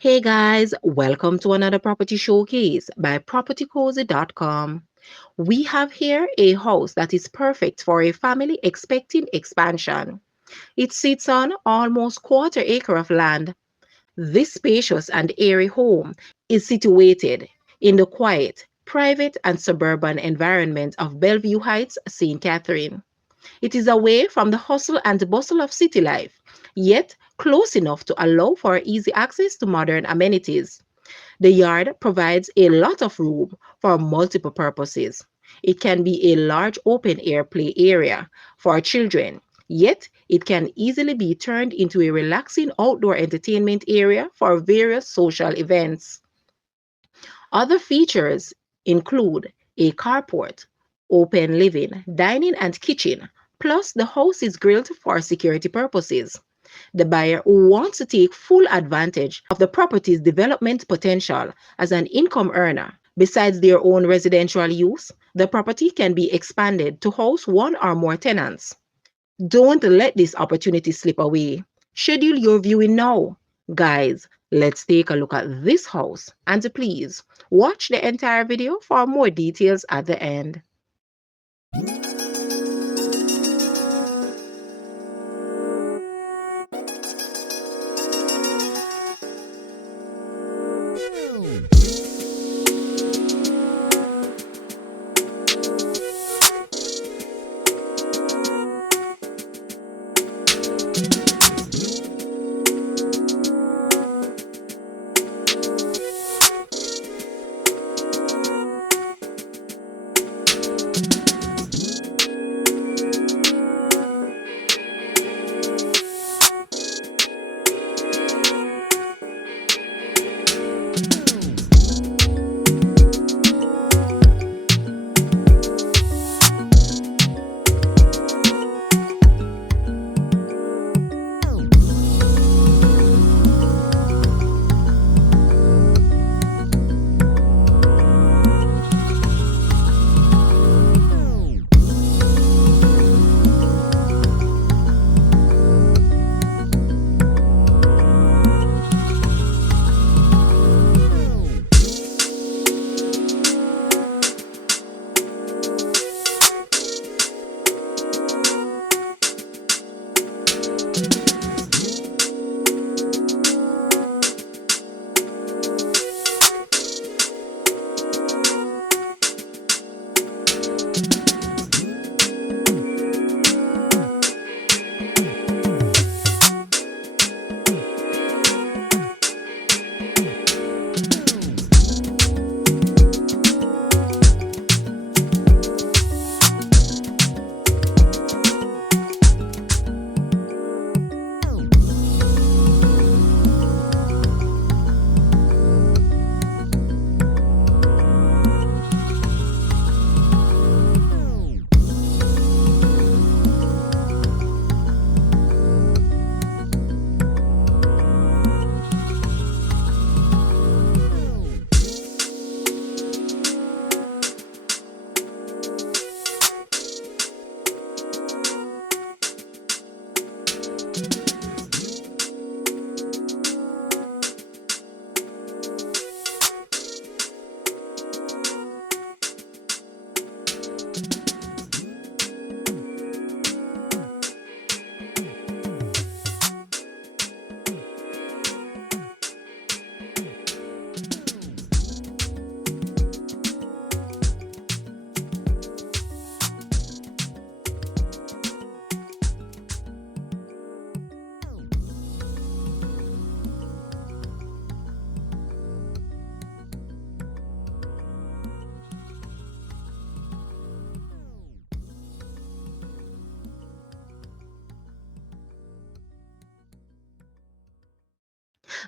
Hey guys, welcome to another property showcase by propertycozy.com. We have here a house that is perfect for a family expecting expansion. It sits on almost quarter acre of land. This spacious and airy home is situated in the quiet, private and suburban environment of Bellevue Heights, St. Catherine. It is away from the hustle and bustle of city life, yet close enough to allow for easy access to modern amenities. The yard provides a lot of room for multiple purposes. It can be a large open air play area for children, yet it can easily be turned into a relaxing outdoor entertainment area for various social events. Other features include a carport, open living, dining, and kitchen. Plus, the house is grilled for security purposes. The buyer wants to take full advantage of the property's development potential as an income earner. Besides their own residential use, the property can be expanded to house one or more tenants. Don't let this opportunity slip away. Schedule your viewing now. Guys, let's take a look at this house and please watch the entire video for more details at the end.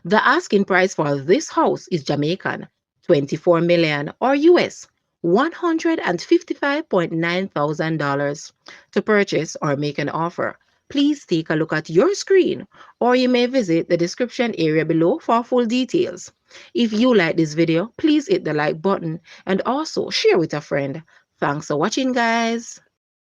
The asking price for this house is Jamaican, 24 million or US $155,900. To purchase or make an offer, please take a look at your screen or you may visit the description area below for full details. If you like this video, please hit the like button and also share with a friend. Thanks for watching, guys.